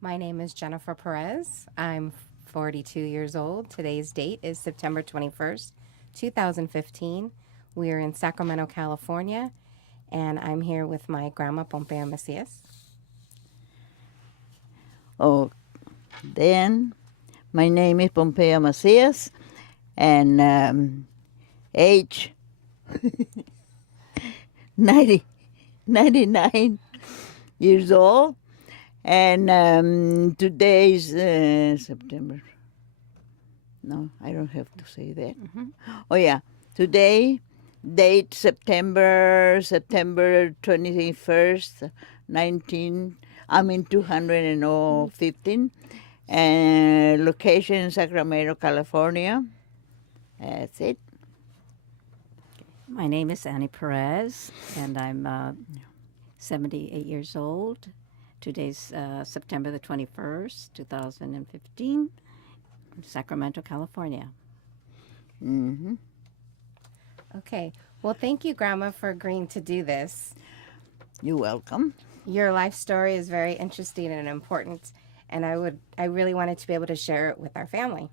My name is Jennifer Perez. I'm 42 years old. Today's date is September 21st, 2015. We are in Sacramento, California, and I'm here with my grandma, Pompeya Macias. Oh, then my name is Pompeya Macias, and age 90, 99 years old, and today is September. No, I don't have to say that. Oh yeah, today date September 21st, 215, and location Sacramento, California. That's it. My name is Annie Perez, and I'm 78 years old. Today's September the 21st, 2015, Sacramento, California. Mm-hmm. Okay. Well, thank you, Grandma, for agreeing to do this. You're welcome. Your life story is very interesting and important, and I really wanted to be able to share it with our family.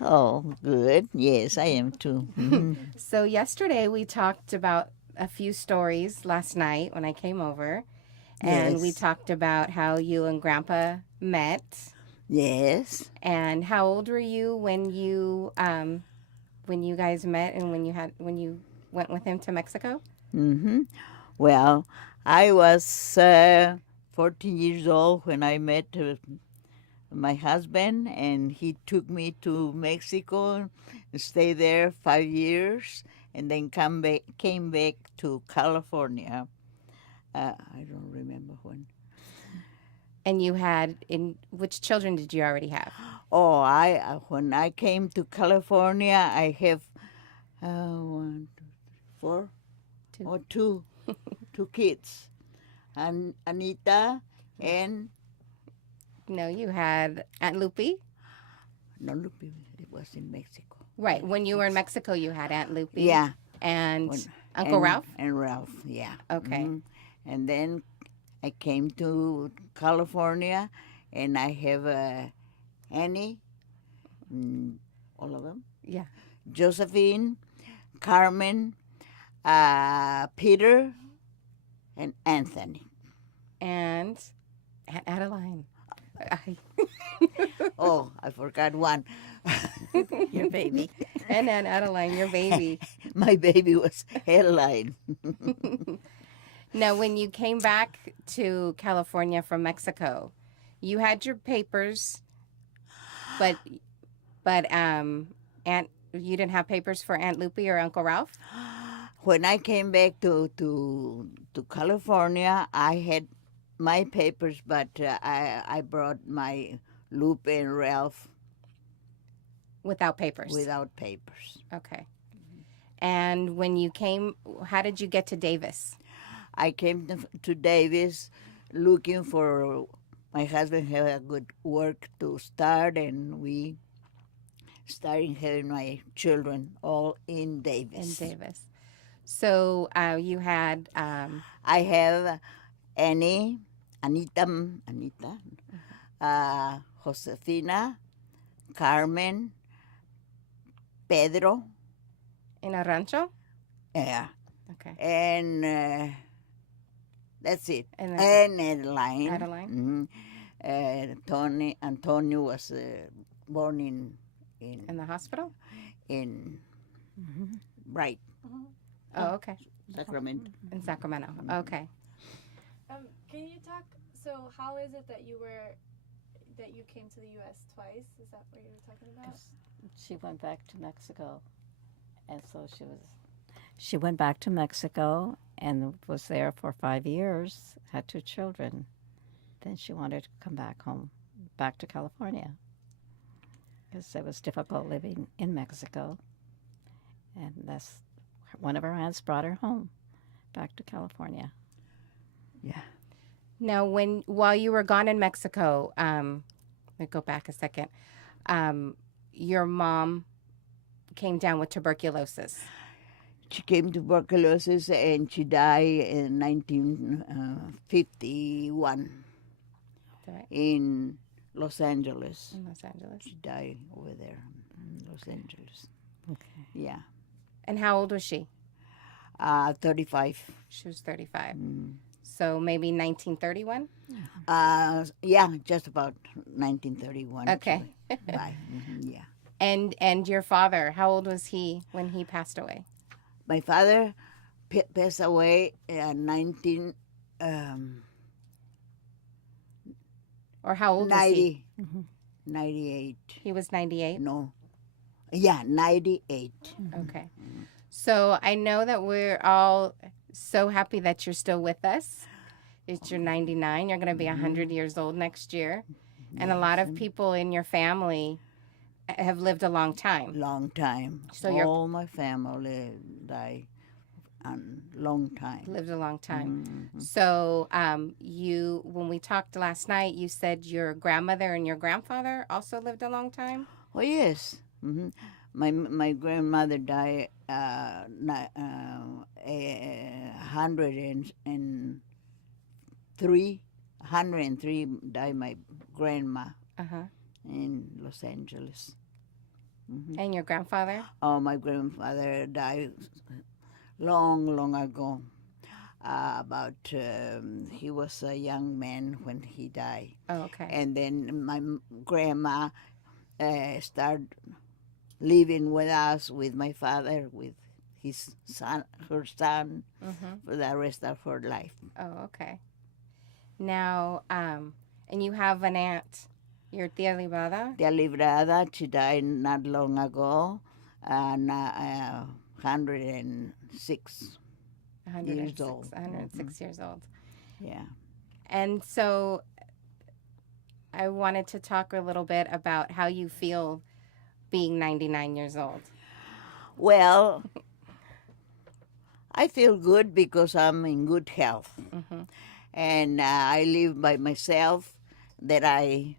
Oh, good. Yes, I am too. Mhm. So yesterday we talked about a few stories last night when I came over, and we Yes. talked about how you and Grandpa met. Yes. And how old were you when you guys met and when you went with him to Mexico? Mm-hmm. Well, I was 14 years old when I met my husband, and he took me to Mexico, stayed there 5 years, and then came back to California. I don't remember when. And you had in which children did you already have? Oh, I when I came to California, I have one, two, four, Two. or two kids, and Anita and No, you had Aunt Lupe. no, look, it was in Mexico. Right. When you were in Mexico, you had Aunt Lupe. Yeah, And when- Uncle and, Ralph. and Ralph. Yeah. Okay. Mhm. And then I came to California, and I have Annie, all of them. Yeah. Josephine, Carmen, Peter, and Anthony. And Aunt Adeline. Oh, I forgot one. Your baby. And Aunt Adeline, your baby. My baby was Adeline. Now, when you came back to California from Mexico, you had your papers, but Aunt, you didn't have papers for Aunt Lupe or Uncle Ralph. When I came back to California, I had my papers, but I brought my Lupe and Ralph Without papers. without papers. Okay. And when you came, how did you get to Davis? I came to Davis looking for my husband had a good work to start, and we started having my children all in In Davis. Davis. So you had I have Annie, Anita, Josefina, Carmen, Pedro, in a rancho. yeah, Okay. and that's it. And And Adeline. Adeline. Antonio was born In the hospital. in right Oh, okay. Sacramento. In Sacramento. Okay. Can you talk? So, how is it that you came to the U.S. twice? Is that what you were talking about? She went back to Mexico, and so she went back to Mexico and was there for 5 years, had 2 children. Then she wanted to come back home, back to California, because it was difficult living in Mexico. And that's one of her aunts brought her home, back to California. Yeah. Now, while you were gone in Mexico, let me go back a second. Your mom came down with tuberculosis. She came tuberculosis and she died in 1951. Right. in Los Angeles. In Los Angeles. She died over there in Los Angeles. Okay. Yeah. And how old was she? 35. She was 35. Mm. So maybe 1931? Yeah, just about 1931. Okay. actually. Bye. Yeah. And your father, how old was he when he passed away? My father passed away in Or how old was he? 98. He was 98? No. Yeah, 98. Okay. So I know that we're all so happy that you're still with us. It's your 99. You're going to be 100 years old next year. And a lot of people in your family have lived a long time. Long time. So you're- all my family died a long time. Lived a long time. Mhm. So when we talked last night, you said your grandmother and your grandfather also lived a long time? Oh, yes. My grandmother died 103 died my grandma Uh-huh. in Los Angeles. And your grandfather? Oh, my grandfather died long ago. He was a young man when he died. Oh, okay. And then my grandma started living with us, with my father, with his son, her son, for the rest of her life. Oh, okay. Now, and you have an aunt, your Tia Librada? Tia Librada, she died not long ago, 106 years old. 106 years old. Yeah. And so I wanted to talk a little bit about how you feel being 99 years old. Well, I feel good because I'm in good health. And I live by myself. That I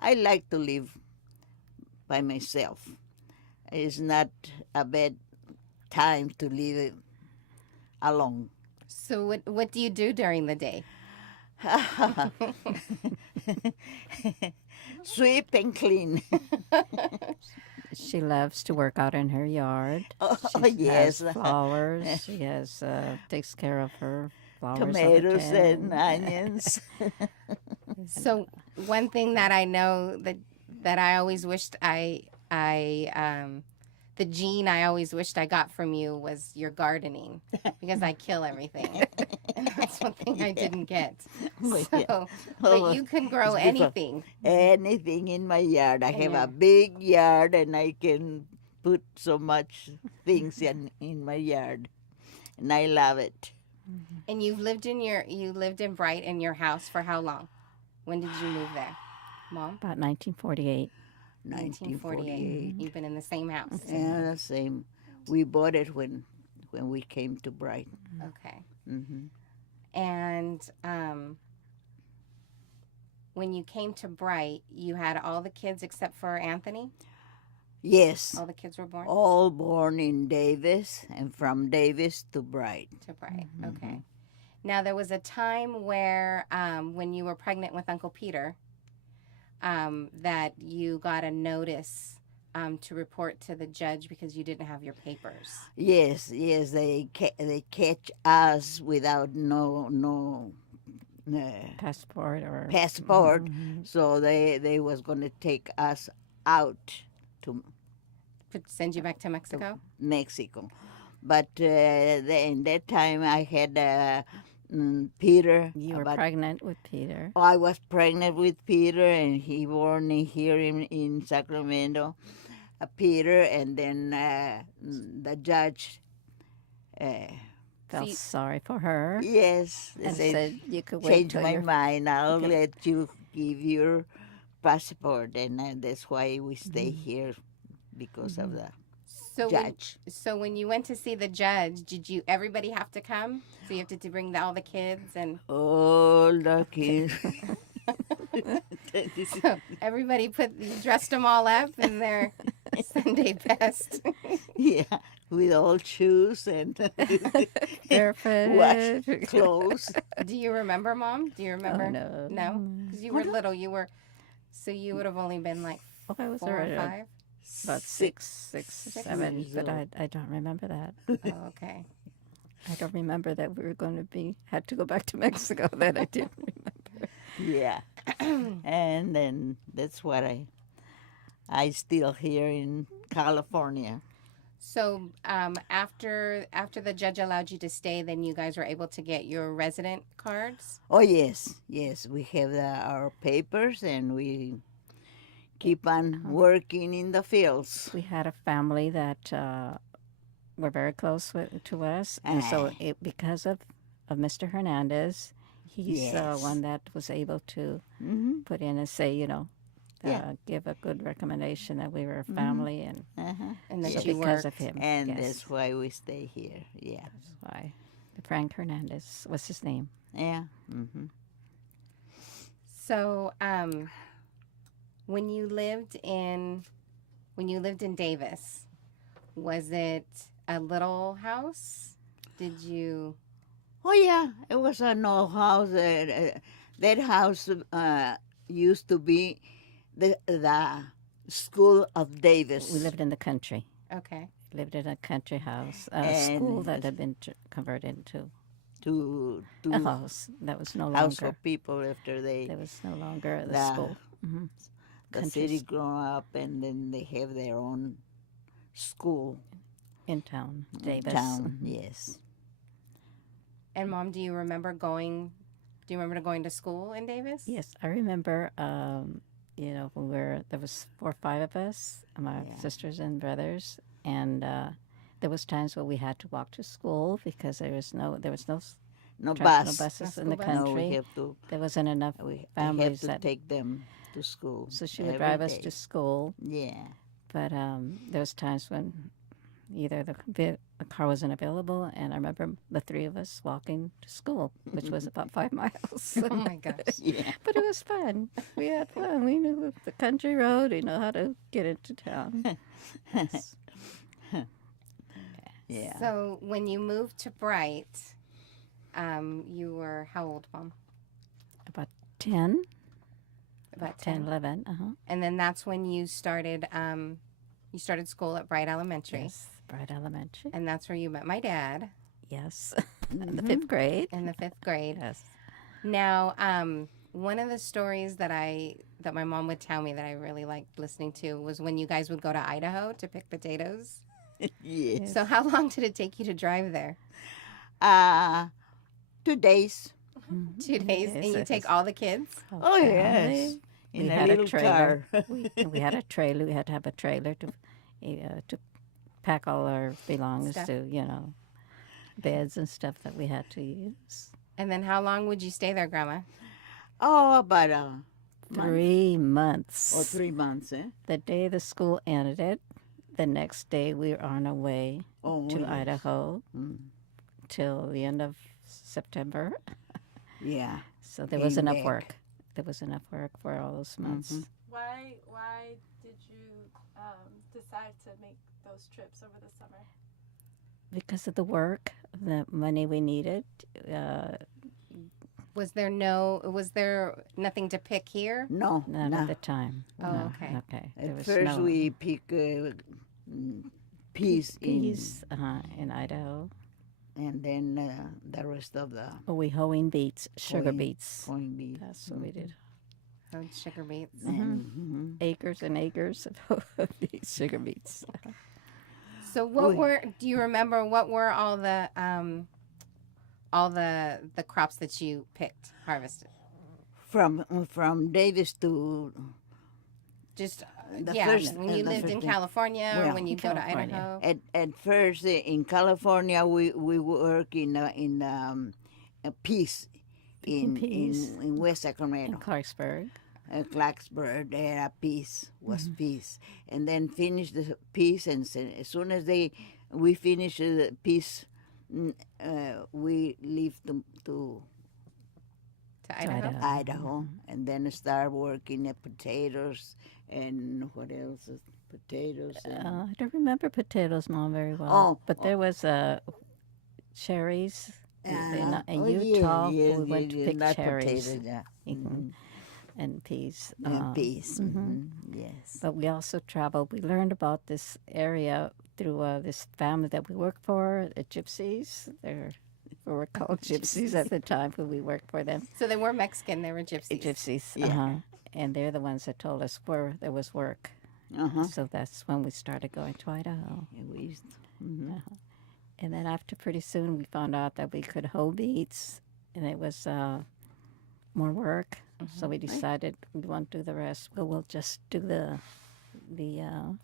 like to live by myself. It's not a bad time to live alone. So what do you do during the day? Sweep and clean. She loves to work out in her yard. Oh, She yes. has flowers. She has takes care of her flowers. all the Tomatoes and time. onions. So one thing that I know that I always wished the gene I always wished I got from you was your gardening, because I kill everything. And that's one thing I didn't get. So, but you can grow It's different. anything. Anything in my yard. I In have your- a big yard and I can put so much things in my yard. And I love it. And you lived in Bright in your house for how long? When did you move there, Mom? About 1948. 1948. You've been in the same house. Yeah, the same. We bought it when we came to Bright. Okay. Hmm. And when you came to Bright, you had all the kids except for Anthony? Yes. All the kids were born? All born in Davis and from Davis to Bright. To Bright. Okay. Now, there was a time where when you were pregnant with Uncle Peter, that you got a notice to report to the judge because you didn't have your papers. Yes, they catch us without no Passport or passport, so they was gonna take us out to Send you back to Mexico? Mexico, but in that time I had Peter. You were about- pregnant with Peter. I was pregnant with Peter, and he born here in Sacramento. Peter, and then the judge. Felt See- sorry for her Yes, and they said you could wait change till my you're mind. I'll Okay. let you give your passport, and that's why we stay here because of the So judge. so when you went to see the judge, did everybody have to come? So you have to bring all the kids and All the kids. so everybody you dressed them all up in their Sunday best. Yeah, with old shoes and Barefoot. washed clothes. Do you remember, Mom? Do you remember? Oh, no. No? Because you were little. So you would have only been like Oh, I was 4 or already 5? about six, Six 7, years but old. I don't remember that. Oh, okay. I don't remember that we were going to had to go back to Mexico. That I didn't remember. Yeah. And then that's what I still here in California. So after the judge allowed you to stay, then you guys were able to get your resident cards? Oh yes, yes, we have our papers and we keep on working in the fields. We had a family that were very close to us, and so because of Mr. Hernandez, he's the Yes. one that was able to Mm-hmm. put in and say, Yeah. give a good recommendation that we were a family, and Uh-huh. And that so you because worked. of him, And yes, that's why we stay here. Yeah. that's why. Frank Hernandez was his name. Yeah. Mm-hmm. So when you lived in Davis, was it a little house? Did you? Oh yeah, it was an old house. That house used to be the school of Davis. We lived in the country. Okay. Lived in a country house, a And- school that had been converted into to a house that was no house for longer. people after There was no longer the the- school. Hmm. the country city s- grow up, and then they have their own school In town, in Davis. town. Yes. And Mom, do you remember going to school in Davis? Yes, I remember. When there was 4 or 5 of us, my Yeah. sisters and brothers, and there was times where we had to walk to school because there was no No traditional bus. buses No in the school bus. No, country. we have to. There wasn't enough I have families to that. take them to school. So she would every drive us day. to school, Yeah. but there was times when either the car wasn't available, and I remember the 3 of us walking to school, which was about 5 miles. Oh my gosh. Yeah. But it was fun. We had fun. We knew the country road. We know how to get into town. Yes. Yeah. So when you moved to Bright, you were how old, Mom? 10, About 10, 11. And then that's when you started school at Bright Elementary. Yes, Bright Elementary. And that's where you met my dad Yes, in the 5th grade. in the 5th grade. Yes. Now, one of the stories that my mom would tell me that I really liked listening to was when you guys would go to Idaho to pick potatoes. Yes. So how long did it take you to drive there? 2 days. 2 days, and you Yes, take yes. all the kids? Oh yes. In We a had a little trailer. car. We had a trailer. We had to have a trailer to pack all our belongings Stuff. to, beds and stuff that we had to use. And then how long would you stay there, Grandma? Oh, about a month 3 months. or 3 months, eh? The day the school ended, the next day we were on our way Oh, to yes. Idaho Mm. till the end of September. Yeah. So there was Came enough back. work. There was enough work for all those months. Mhm. Why did you decide to make those trips over the summer? Because of the work, the money we needed. Was there nothing to pick here? No, None no. at the time. Oh, No, okay. Okay. There At was first no we pick peas peas in Idaho. and then the rest of the Oh, we hoeing beets, sugar Hoeing. beets. corned beef. That's what we did. Oh, sugar beets. And, Acres and acres of beets, sugar beets. So do you remember what were all the crops that you picked, harvested? from Davis to Just The yeah, first- when you the lived in first- California or well, when you go to California. Idaho. at first in California we work in peas Picking in peas. in West In Sacramento. Clarksburg. Clarksburg, there peas was peas, and then finish the peas, and as soon as we finish the peas, we leave to To Idaho. Idaho. Idaho, and then start working at potatoes and what else? potatoes. And, I don't remember potatoes, Mom, very well. Oh, But there was cherries. In yes, Utah, yes, we went to yes, pick not cherries. potatoes, yeah. Mhm. And peas. And peas. mhm. Yes. But we also traveled. We learned about this area through this family that we worked for, the Gypsies. We were called Gypsies at the time when we worked for them. So they were Mexican. They were gypsies. Gypsies. Yeah. And they're the ones that told us where there was work. Uh-huh. So that's when we started going to Idaho. And we used to, And then after pretty soon we found out that we could hoe beets, and it was more work. So we decided we want to do the rest. Well, we'll just do the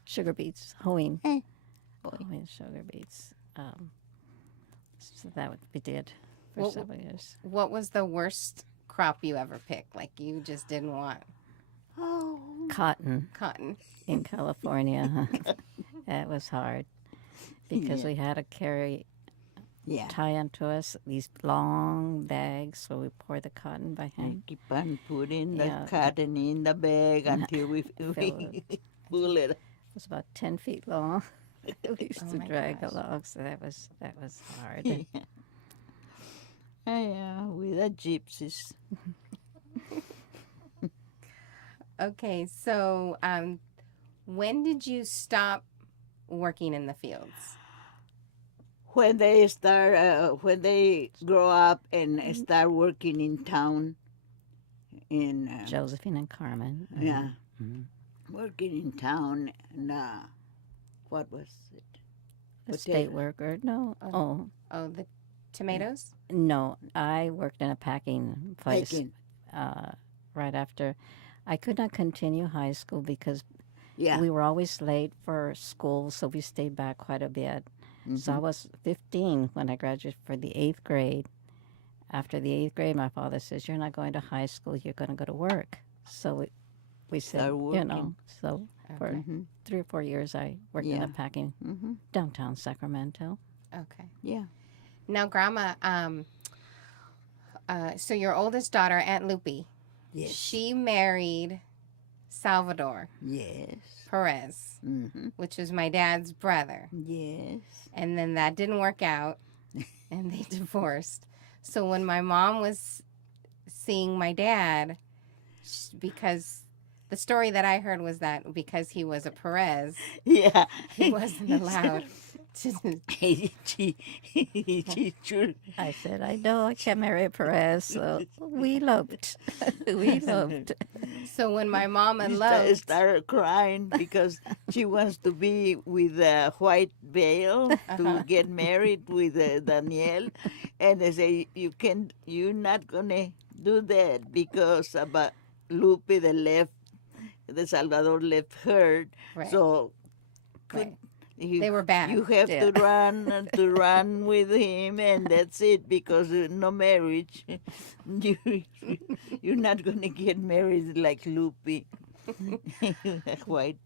sugar beets, hoeing sugar beets. So that what we did for What- several years. What was the worst crop you ever picked? Like you just didn't want Cotton cotton. in California. That was hard because we had to tie onto us these long bags where we pour the cotton by hand. and keep on putting the Yeah. cotton in the bag until we pull it. It was about 10 feet long. We used Oh to my drag gosh. along, so that was hard. Yeah, with the gypsies. Okay, so when did you stop working in the fields? When they grow up and start working in town, in Josephine and Carmen. yeah, Mhm. working in town, and what was it? A state worker? No. Oh. Oh, the tomatoes? No. I worked in a packing place Packing. right after. I could not continue high school because Yeah, we were always late for school, so we stayed back quite a bit. So I was 15 when I graduated for the 8th grade. After the 8th grade, my father says, "You're not going to high school, you're going to go to work." So we said, Start working. so for Mhm. 3 or 4 years I worked in Yeah. a packing Mhm. downtown Sacramento. Okay. Yeah. Now, Grandma, so your oldest daughter, Aunt Lupe, Yes. she married Salvador Yes. Perez, Mm-hmm. which was my dad's brother. Yes. And then that didn't work out, and they divorced. So when my mom was seeing my dad, because the story that I heard was that because he was a Perez, Yeah. he wasn't allowed to. She should. I said, "I know I can't marry a Perez," so we eloped. We eloped. So when my mom She eloped, started crying because she wants to be with a white veil to get married with Daniel, and they say you're not gonna do that because about Lupe the Salvador left her, right, so right. you, They were bad. You have Yeah. to run with him, and that's it. Because no marriage, you're not gonna get married like Lupe, white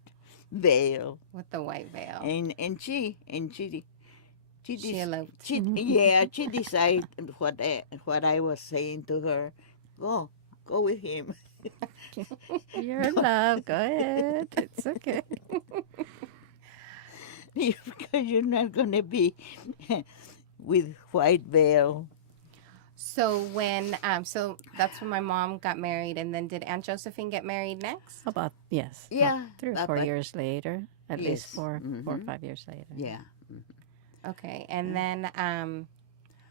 veil, With the white veil. and she She eloped. she decided what I was saying to her. Go with him. You're in love. Go ahead. It's okay. Because you're not gonna be with white veil. So when so that's when my mom got married, and then did Aunt Josephine get married next? About about Yeah, 3 or 4 about- years later, at least Yes. 4 or Mhm. 5 years later. Yeah. Okay, and then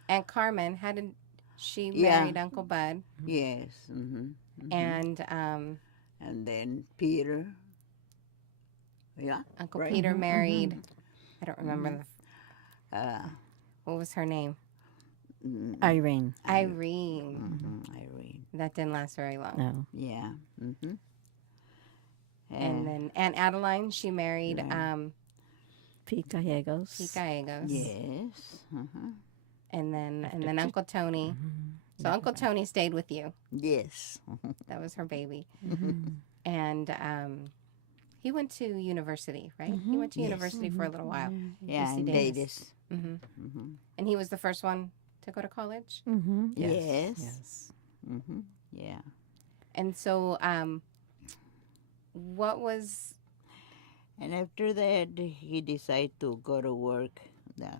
Aunt Carmen, how did she Yeah. married Uncle Bud, Yes. Mm-hmm. and And then Peter. Yeah. Uncle Right. Peter married. I don't remember Uh, what was her name. Irene. Irene. Irene. That didn't last very long. No. Yeah. Mm-hmm. And then Aunt Adeline, she married Pete Gallegos. Pete Gallegos. Yes. Uh-huh. And then Uncle Tony. So Uncle Tony stayed with you. Yes. That was her baby. And he went to university, right? He went to Yes. university for a little while. Yeah, UC in Davis. Davis. hmm Mm-hmm. And he was the first one to go to college. Mm-hmm. Yes. Yes. Mm-hmm. Yeah. And so, what was And after that, he decided to go to work the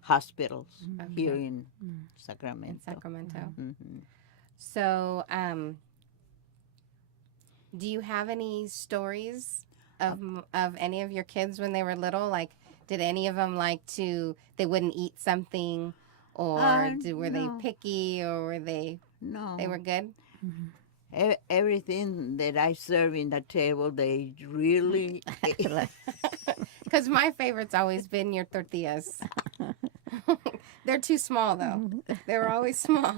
hospitals here in Sacramento. In Sacramento. Mhm. So, do you have any stories of any of your kids when they were little? Like, did any of them they wouldn't eat something, or were they No. picky, or were they No. were good? Everything that I serve in the table, they really Because my favorite's always been your tortillas. They're too small, though. They were always small.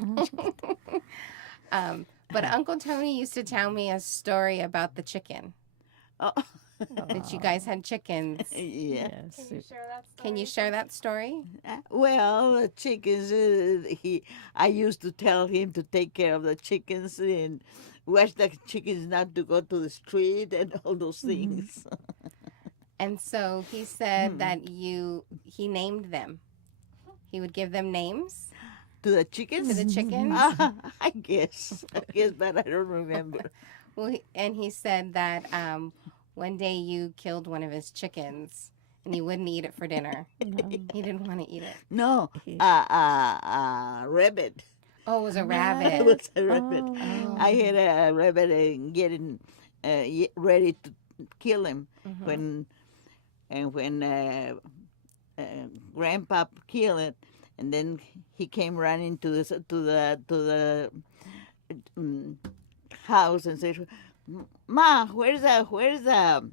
But Uncle Tony used to tell me a story about the chicken. Oh. That you guys had chickens. Yeah. Yes. Can you share that story? Can you share that story? Well, the chickens. I used to tell him to take care of the chickens and watch the chickens not to go to the street and all those things. And so he said that he named them. He would give them names To the chickens? to the chickens. I guess, but I don't remember. Well, and he said that one day you killed one of his chickens and you wouldn't eat it for dinner. He didn't want to eat it. No, rabbit. Oh, it was a It rabbit. was a rabbit. Oh. I had a rabbit getting ready to kill him Mhm. when Grandpa killed it, and then he came running to the house and said, "Ma, where's the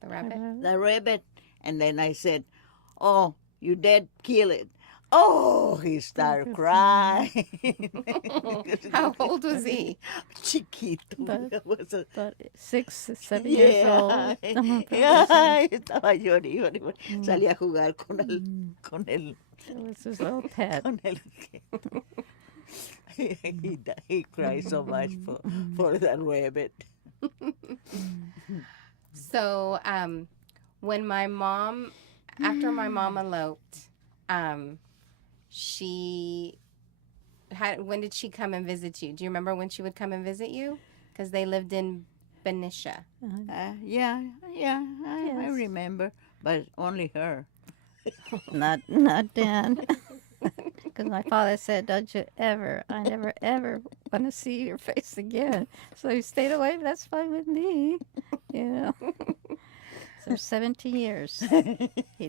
The rabbit. the rabbit?" And then I said, "Oh, you did kill it." Oh, he started crying. How old was he? Chiquito. But- Was a- But 6, 7 years old. Yeah, estaba llorando. Salía a jugar con el, It was his little pet. con el. He cried so much for that rabbit. So, when my mom, after my mom eloped, when did she come and visit you? Do you remember when she would come and visit you? Because they lived in Benicia. Yeah, I Yes. remember, but only her. Not Dan. Because my father said, "Don't you ever, I never ever want to see your face again." So he stayed away, but that's fine with me. You know. So 17 years. He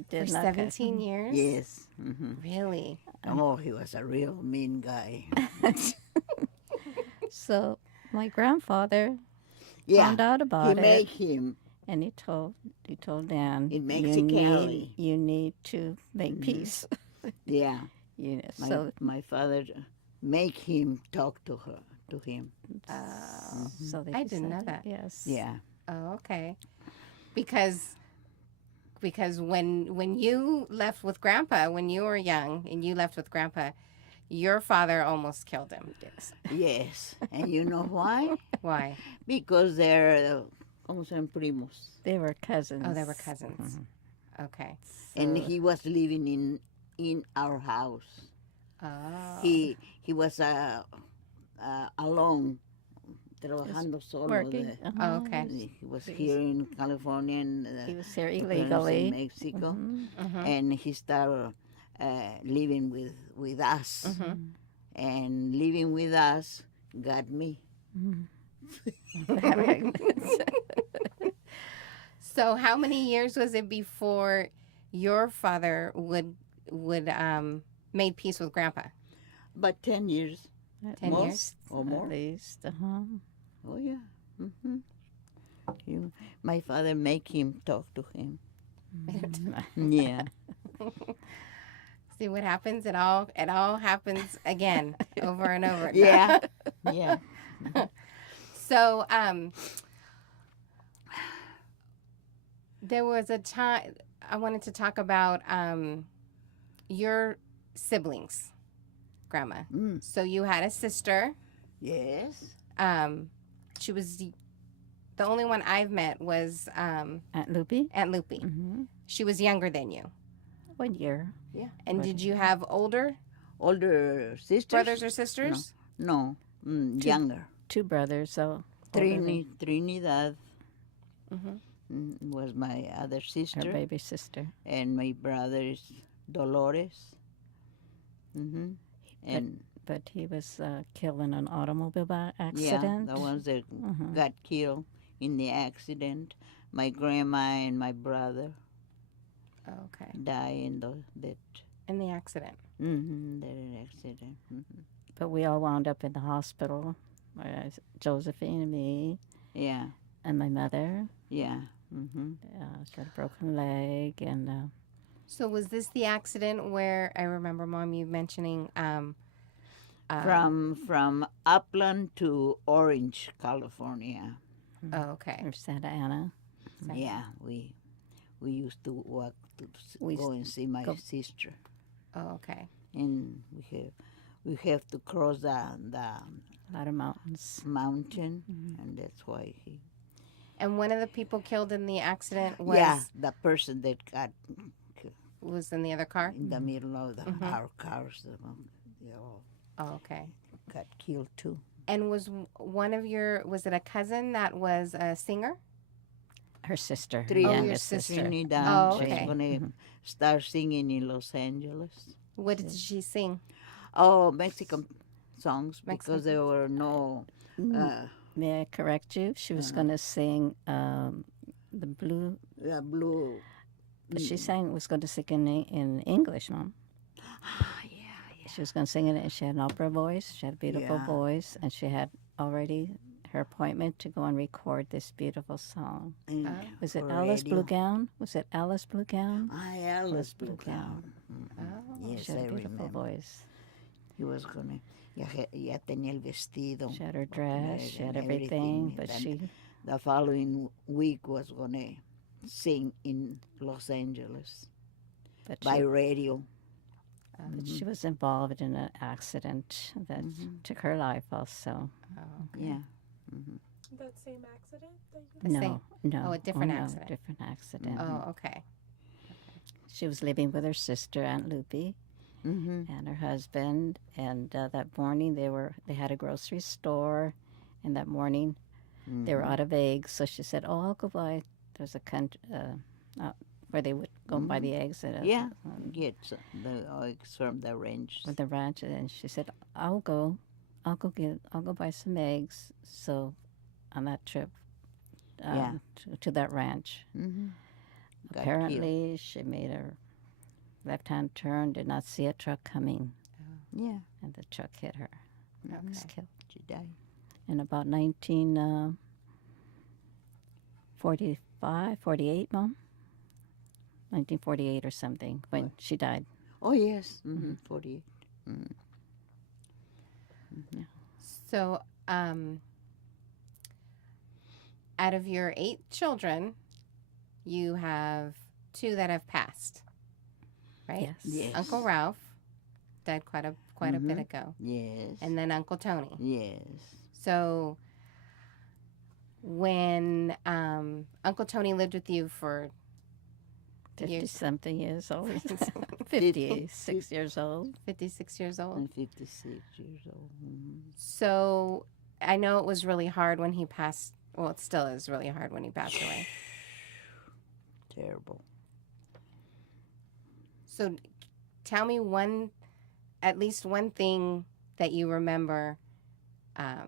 For did not 17 years? Yes. Hmm. Really? Oh, he was a real mean guy. So my grandfather Yeah, found out he about it, made him. and he told Dan, In you Mexicali." need to make peace. Yeah, You know, so my father make him talk to him. so they I didn't know decided- that. Yes. Yeah. Oh, okay. Because when you left with Grandpa, when you were young and you left with Grandpa, your father almost killed him. Yes. Yes, and you know why? Why? Because they're como se llaman, primos, They were cousins. Oh, they were cousins. Okay. and he was living in our house. Oh. He was alone, trabajando solo. Working. Oh, okay. He was here in California and He was here parents illegally. in Mexico, Mhm. and he started living with us, Mhm. and living with us got me. So how many years was it before your father would made peace with Grandpa? But 10 years 10 more years? or more. At least. Oh yeah. My father make him talk to him. Yeah. See what happens? It all happens again, over and over. Yeah. Yeah. So there was a time I wanted to talk about your siblings, Grandma. Mm. So you had a sister. Yes. She was the only one I've met was Aunt Lupe. Aunt Lupe. Mm-hmm. She was younger than you. 1 year. And did you have older Older sisters? brothers or sisters? No. Two. Younger. 2 brothers, so older than- Trinidad. Mm-hmm. Was my other Her sister, baby sister. and my brother is Dolores. Mm-hmm. And But he was killed in an automobile yeah, accident. the ones that Mhm. got killed in the accident. My grandma and my brother Okay. died in that In the accident. that accident. But we all wound up in the hospital. Josephine and me Yeah, and my mother. yeah. She had a broken leg, and So was this the accident where I remember, Mom, you mentioning From Upland to Orange, California. Oh, okay. or Santa Ana. Sorry. Yeah, we used to walk to We go and see my go- sister, Oh, okay. and we have to cross the A lot of mountains. mountain, and that's why he. And one of the people killed in the accident was Yeah, the person that got was in the other car. in the middle of our cars, they all Oh, okay. got killed too. And was one of your was it a cousin that was a singer? Her sister. her Three Oh, your youngest sister. Trinidad. Oh, She's okay. gonna start singing in Los Angeles. What did she sing? Oh, Mexican songs Mexican because there were no. May I correct you? She was going to sing the blue. The blue. But she was going to sing in English, Mom. Yeah. She was going to sing it, and she had an opera voice. She had a beautiful Yeah. voice, and she had already her appointment to go and record this beautiful song. And Was it for Alice radio. Blue Gown? Was it Alice Blue Gown? Alice Blue Blue Gown. Gown. Oh, Yes, She had I a beautiful remember. voice. He was gonna. Ya tenía el vestido. She had her dress. She had and everything, and but then the following week was gonna sing in Los Angeles but by she, radio. but she was involved in an accident that took her life also. Oh, Yeah. That same accident that you The no, same. no. Oh, a different no, accident. different accident. Oh, okay. She was living with her sister, Aunt Lupe, and her husband. And that morning, they had a grocery store. And that morning, they were out of eggs. So she said, "Oh, I'll go buy." There's a country where they would go and buy the eggs at Yeah. Get the eggs from the ranch. with the ranch. And she said, I'll go buy some eggs." So on that trip to that ranch, Got apparently she made a left-hand turn, did not see a truck coming, killed. Yeah. and the truck hit her. And was Okay. killed. She died. In about 48, Mom? 1948 or something, when she died. Oh yes. 48. So, out of your 8 children, you have 2 that have passed, right? Yes. Yes. Uncle Ralph died quite a bit ago, Yes. and then Uncle Tony. Yes. So, when Uncle Tony lived with you for 50-something years old. 56 years old. 56 years old. And 56 years old. So I know it was really hard when he passed. Well, it still is really hard when he passed away. Terrible. So tell me at least one thing that you remember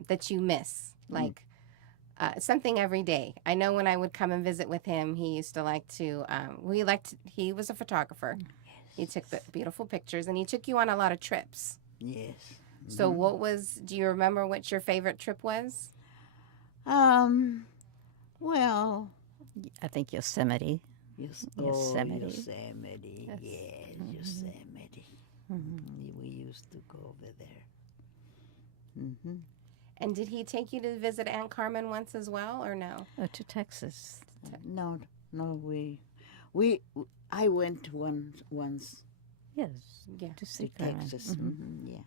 that you miss, like something every day. I know when I would come and visit with him, he used to like to, he was a photographer. He took beautiful pictures, and he took you on a lot of trips. Yes. So do you remember what your favorite trip was? Well, I think Yosemite. Yosemite. Yosemite. Yes, Yes. Yosemite. We used to go over there. And did he take you to visit Aunt Carmen once as well, or no? Oh, to Texas. No, I went once Yes. Yeah. To to Sacramento. Texas. Yeah.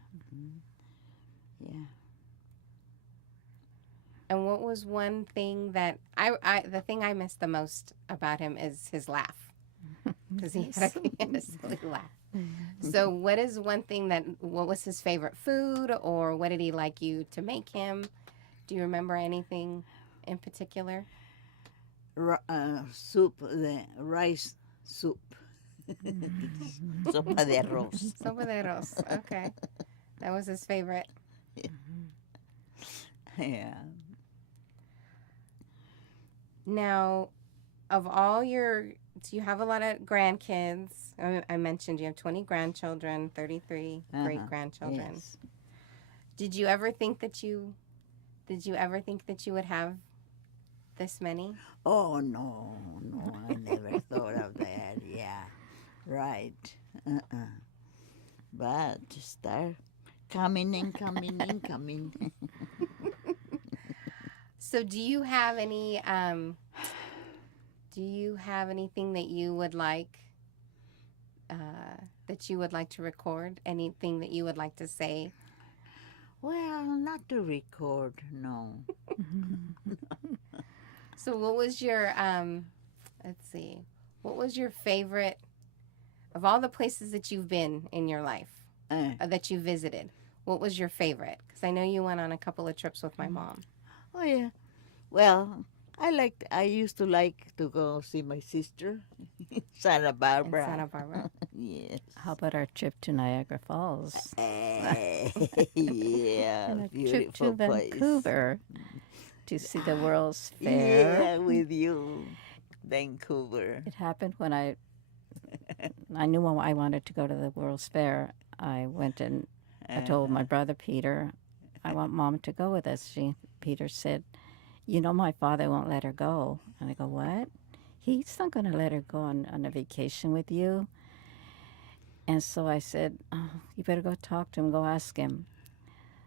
Yeah. And what was one thing that the thing I missed the most about him is his laugh, because he had a silly laugh. So, what is one thing what was his favorite food, or what did he like you to make him? Do you remember anything in particular? soup, the rice soup. Sopa de arroz. Sopa de arroz. Okay. That was his favorite. Yeah. Now, of all your, so you have a lot of grandkids. I mentioned you have 20 grandchildren, 33 great grandchildren. Yes. Did you ever think that you would have this many? Oh, no, I never thought of that. Yeah, right. But start coming and coming and coming. So do you have anything that you would like to record? Anything that you would like to say? Well, not to record, no. So what was your what was your favorite of all the places that you've been in your life that you visited? What was your favorite? Because I know you went on a couple of trips with my mom. Oh, yeah. Well, I used to like to go see my sister in Santa Barbara. In Santa Barbara. Yes. How about our trip to Niagara Falls? Yeah, And a trip beautiful to place. Vancouver to see the World's Fair. Yeah, with you, Vancouver. It happened when I knew I wanted to go to the World's Fair. I went and I told my brother Peter, I want Mom to go with us. Peter said, you know, my father won't let her go. And I go, what? He's not going to let her go on a vacation with you. And so I said, oh, you better go talk to him, go ask him.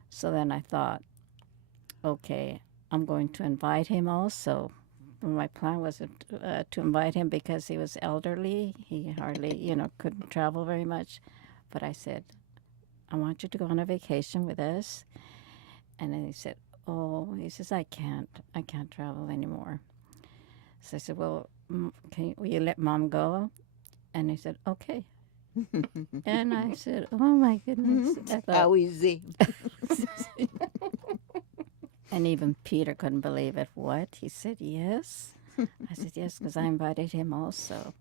So then I thought, okay, I'm going to invite him also. My plan was to invite him because he was elderly. He hardly, couldn't travel very much. But I said, I want you to go on a vacation with us. And then he said, he says, I can't travel anymore. So I said, well, will you let Mom go? And he said, okay. And I said, oh my goodness. I thought, How easy. and even Peter couldn't believe it. What? He said, yes. I said, yes, because I invited him also.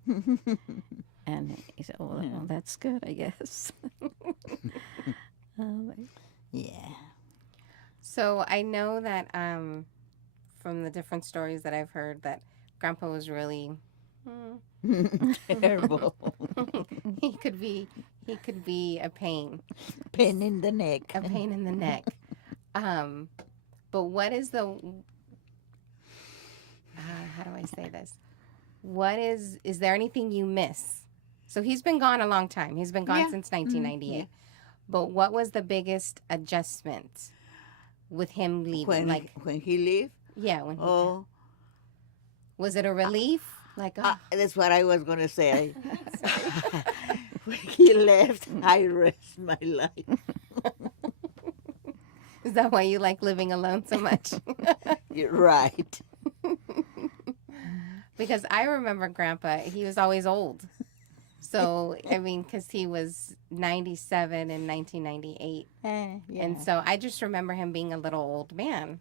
And he said, oh, well, that's good, I guess. Yeah. So I know that from the different stories that I've heard that Grandpa was really Terrible. he could be a pain. Pain in the neck. A pain in the neck. But what is the how do I say this? Is there anything you miss? So he's been gone a long time. He's been gone since 1998. Yeah. But what was the biggest adjustment with him leaving? When he left? Yeah, when he was it a Uh, relief? That's what I was going to say. When he left, I rest my life. Is that why you like living alone so much? You're right. Because I remember Grandpa, he was always old. So, I mean, because he was 97 in 1998. Yeah. And so I just remember him being a little old man.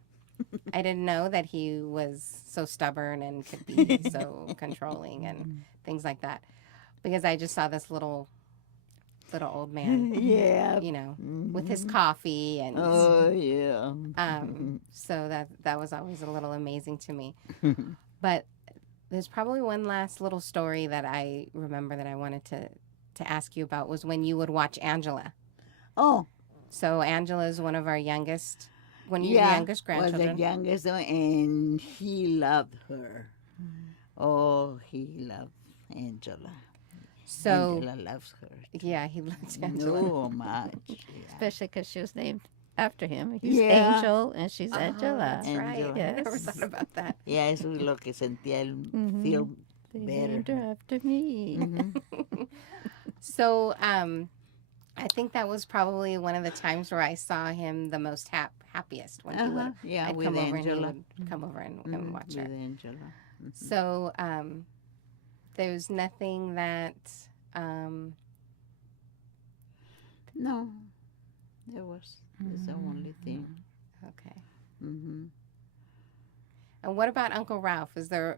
I didn't know that he was so stubborn and could be so controlling and things like that. Because I just saw this little old man, Yeah. with his coffee and Oh, yeah. so that was always a little amazing to me. But there's probably one last little story that I remember that I wanted to ask you about was when you would watch Angela. Oh. So Angela is one of our youngest, one of your youngest grandchildren. Was the youngest one, and he loved her. Oh, he loved Angela. So Angela loves her. yeah, he loves Angela. No much. Yeah. Especially because she was named after him. He's Yeah. Angel and she's Angela. That's right. Angela. I never Yes. thought about that. Yeah, eso es lo que sentía el feel They better. named her after me. So I think that was probably one of the times where I saw him the most happiest when he would Yeah, I'd with come over and he Angela. would come over and watch her. With Angela. So there's nothing that No, that's the only thing. okay. Mm-hmm. And what about Uncle Ralph? Is there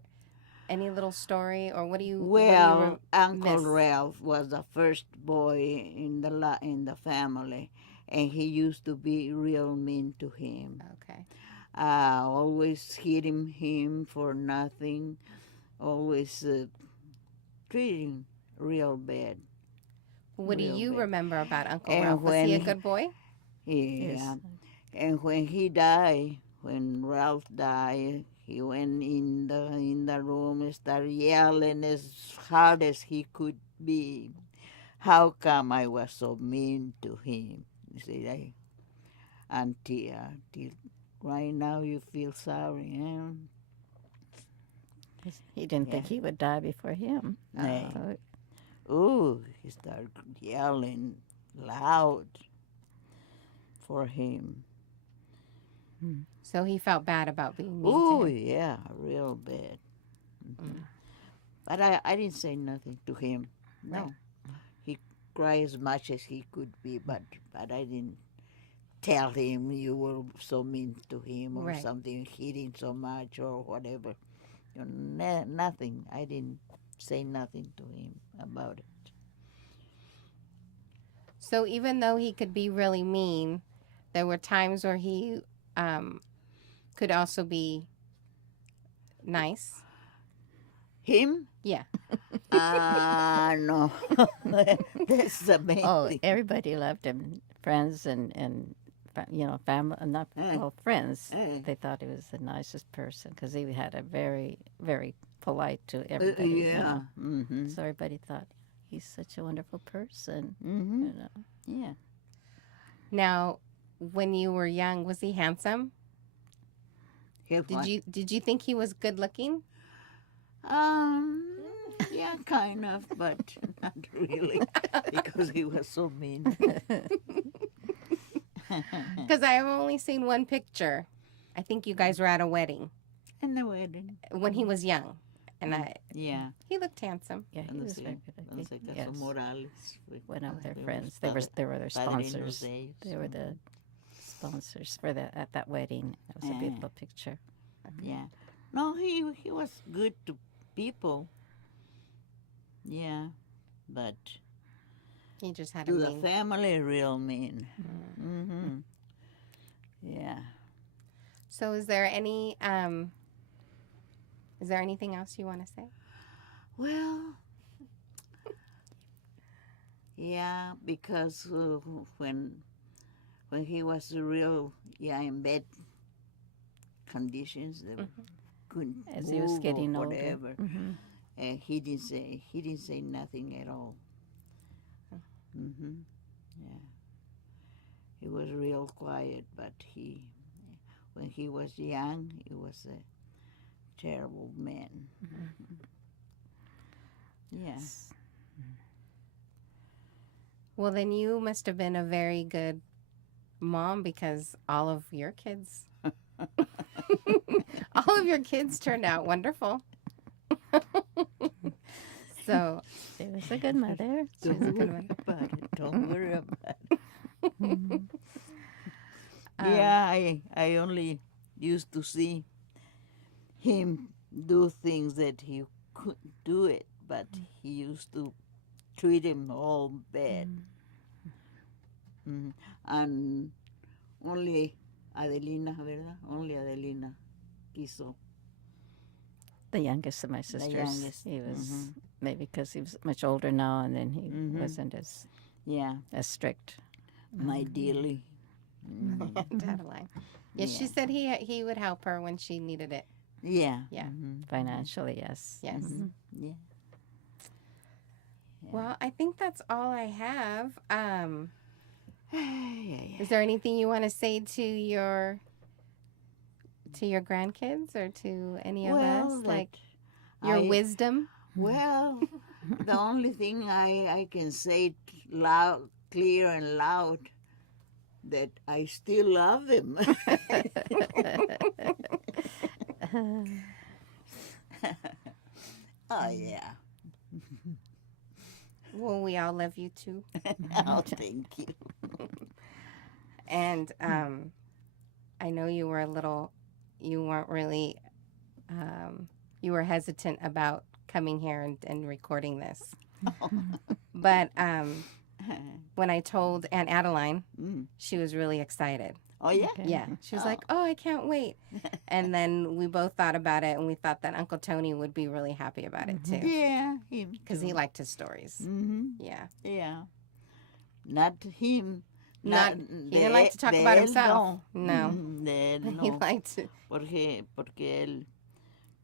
any little story, or what do you? Well, Uncle miss? Ralph was the first boy in the family, and he used to be real mean to him. Okay. Always hitting him for nothing, always treating real bad, What do real you bad. remember about Uncle And Ralph? Was he a when good boy? yeah, and when he died, when Ralph died, he went in the room and started yelling as hard as he could be. How come I was so mean to him? He said, Auntie, right now you feel sorry, eh? He didn't think Yeah. he would die before him. Nay. Oh, Oh, he started yelling loud for him. So he felt bad about being mean Oh, to him. yeah, real bad. Mm. But I didn't say nothing to him. No. Right. He cried as much as he could be, but I didn't tell him you were so mean to him or Right. something, hitting so much or whatever. Nothing. I didn't say nothing to him about it. So even though he could be really mean, there were times where he could also be nice. Him? Yeah. No. That's the main oh, thing. everybody loved him. Friends and family, not well, friends. They thought he was the nicest person because he had a very, very polite to everybody. Yeah. Mm-hmm. So everybody thought he's such a wonderful person. Mm-hmm. Yeah. Now, when you were young, was he handsome? Have what? Did you think he was good looking? Yeah, kind of, but not really, because he was so mean. Because I have only seen one picture. I think you guys were at a wedding And the wedding. when he was young, and Yeah. he looked handsome. Yeah, he And was the very same. good. And the Yes. Caso Morales. Went out with their They friends. was They were their padrinos sponsors. de ellos. They were the sponsors for at that wedding. It was a beautiful picture. Yeah. No, he was good to people. Yeah. But He just had a to the mean. family, real mean. Mm-hmm. Yeah. So is there anything else you want to say? Well, yeah, because when he was real, in bad conditions, they couldn't As move he was getting or older. whatever. Mm-hmm. He didn't say nothing at all. Mm-hmm. Yeah, he was real quiet, but when he was young, he was a terrible man. Yeah. Well, then you must have been a very good mom because all of your kids turned out wonderful. So She was a good mother. she was a good one. About it. Don't worry about it. Um, Yeah, I only used to see him do things that he couldn't do it, but he used to treat him all bad. And only Adelina, ¿verdad? Only Adelina quiso. The youngest of my sisters. youngest. He was maybe because he was much older now, and then he wasn't as Yeah, strict. my dearly. Adeline. Yeah, she said he would help her when she needed it. Yeah. Yeah. Financially, yes. Yes. Yeah. Well, I think that's all I have. Yeah. Is there anything you want to say to your grandkids or to any of us? Like your wisdom? Well, the only thing I can say loud, clear and loud, that I still love him. Oh, yeah. Well, we all love you too. Oh, thank you. And I know you weren't really, you were hesitant about coming here and recording this. But when I told Aunt Adeline, she was really excited. Oh, yeah? Okay. Yeah, she was like, "Oh, I can't wait." And then we both thought about it, and we thought that Uncle Tony would be really happy about it too, Yeah, him because he liked his stories. Mm-hmm. Yeah, Yeah. Not him. he didn't like to talk de about él, himself. No, De él he no. liked to. Porque él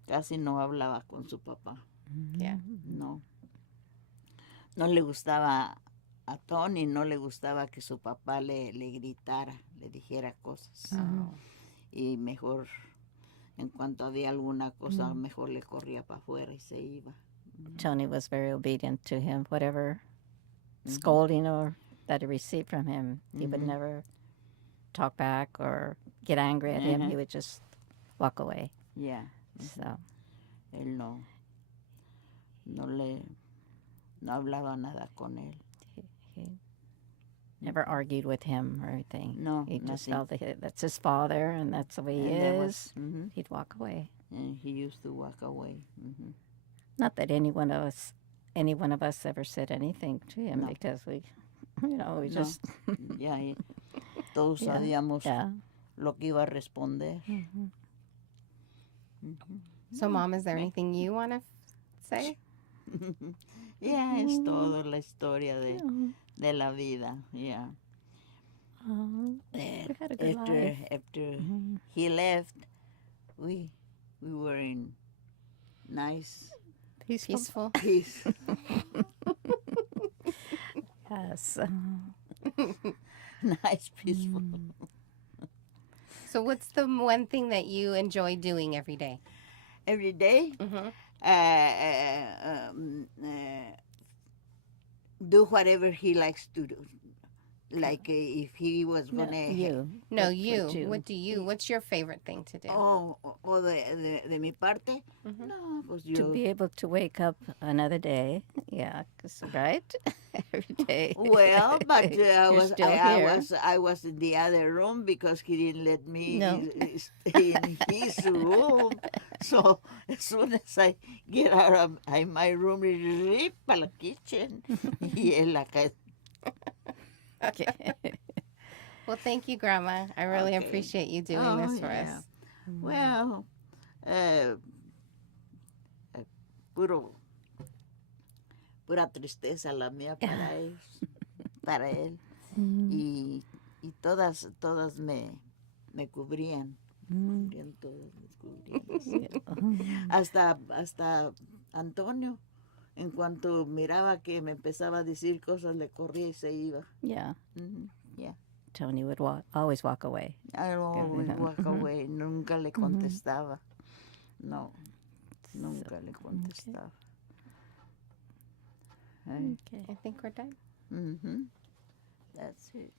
casi no hablaba con su papá. Yeah. No. No le gustaba a Tony, no le gustaba que su papá le gritara, le dijera cosas. Oh. Y mejor, en cuanto había alguna cosa, mejor le corría para afuera y se iba. Tony was very obedient to him. Whatever scolding or that he received from him, he would never talk back or get angry at him. He would just walk away. Yeah. So Él no hablaba nada con él. he never argued with him or anything. No, He just nothing. felt that that's his father and that's the way he And there is. was, He'd walk away. and he used to walk away. Not that any one of us ever said anything to him No. because we just Ya, todos Yeah. sabíamos yeah. lo que iba a responder. So, Mom, is there anything you want to say? Ya, es todo la historia de la vida. Yeah. We had a good life. After he left, we were in nice Peaceful. peace. Yes. Nice, peaceful. So, what's the one thing that you enjoy doing every day? Every day, do whatever he likes to do. Like if he was gonna You. No, What you. would you? What do you? What's your favorite thing to do? o de mi parte, no, pues To yo. be able to wake up another day. Yeah, 'cause, right? Every day. Well, but You're still here. I was in the other room because he didn't let me No. stay in his room. So as soon as I get out of my room, rip a la kitchen. Y él acá. Okay. Well, thank you, Grandma. I really Okay. appreciate you doing Oh, this for yeah. us. Well, pura tristeza la mía para ellos, para él. Y todas me cubrían. Cubrían todas, me cubrían. Hasta Antonio, en cuanto miraba que me empezaba a decir cosas, le corría y se iba. Yeah. Yeah. Tony would always walk away. I always walk away. Nunca le contestaba. No, nunca le contestaba. Ay. Okay. I think we're done. That's it.